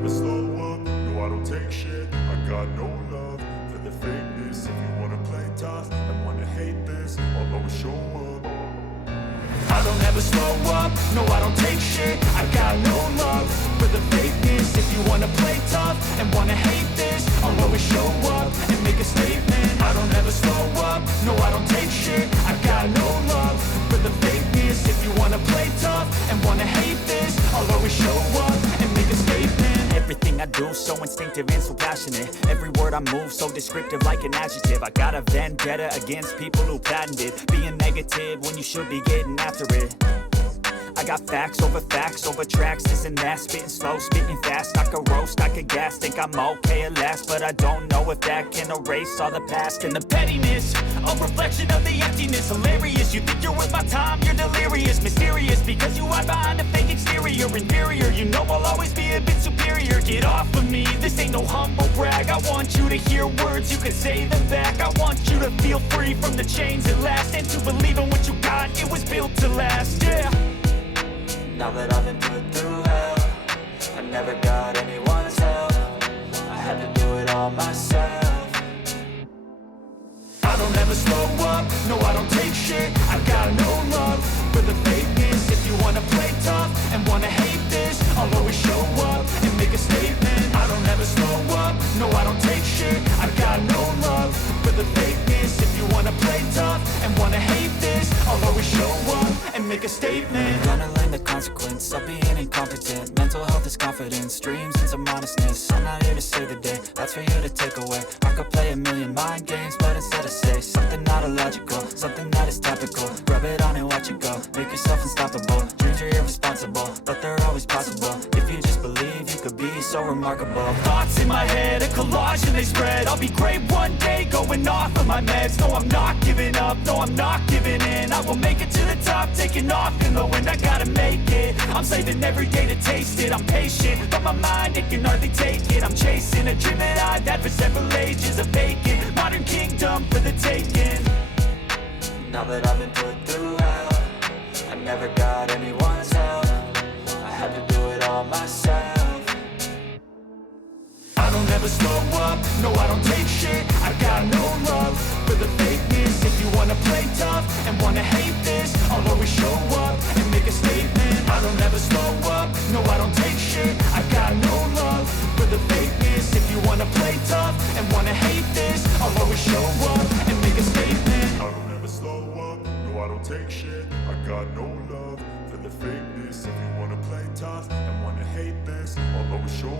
never slow up, no I don't take shit. I got no love for the fakeness. If you wanna play tough and wanna hate this, I'll always show up. I don't ever slow up, no I don't take shit. I got no love for the fakeness. If you wanna play tough and wanna hate this, I'll always show up and make a statement. I don't ever slow up, no I don't take shit. I got no love for the fakeness. If you wanna play tough and wanna hate this, I'll always show up and make a statement. Everything I do so instinctive and so passionate. Every word I move so descriptive like an adjective. I got a vendetta against people who patented being negative when you should be getting after it. I got facts over tracks, this and that. Spitting slow, spitting fast, I could roast, I could gas. Think I'm okay at last, but I don't know if that can erase all the past. And the pettiness, a reflection of the emptiness. Hilarious, you think you're worth my time, you're delirious. Mysterious, because you hide behind a fake exterior. Inferior, you know I'll always be a bit superior. Get off of me, this ain't no humble brag. I want you to hear words, you can say them back. I want you to feel free from the chains at last, and to believe in what you got, it was built to last, yeah. Now that I've been put through hell, I never got anyone's help. I had to do it all myself. I don't ever slow up, no I don't take shit. I got no love for the fakeness. If you wanna play tough and wanna hate this, I'll always show up and make a statement. I don't ever slow up, no I don't take shit. I got no love for the fakeness. If you wanna play tough and wanna hate this, I'll always show up and make a statement. I'm gonna learn the consequence of being incompetent. Mental health is confidence, dreams and some honestness. I'm not here to save the day, that's for you to take away. I could play a million mind games, but instead I say something not illogical, something that is topical. Rub it on and watch it go, make yourself unstoppable. Dreams are irresponsible, but they're always possible. If you just believe, you could be so remarkable. Thoughts in my head, a collage and they spread. I'll be great one day, going off of my meds. No, I'm not giving up, no, I'm not giving in. I will make it to the top, taking off in the wind. I gotta make it, I'm saving every day to taste it. I'm patient, but my mind, it can hardly take it. I'm chasing a dream that I've had for several ages. A vacant, modern kingdom for the taking. Now that I've been put through hell, I never got anyone's help. I had to do it all myself. I don't ever slow up, no I don't take shit. I got no love for the fakeness. If you wanna play tough and wanna hate this, I'll always show up and make a statement. I don't ever slow up, no I don't take shit. I got no love for the fakeness. If you wanna play tough and wanna hate this, I'll always show up and make a statement. I don't ever slow up, no I don't take shit. I got no love for the fakeness. If you wanna play tough and wanna hate this, I'll always show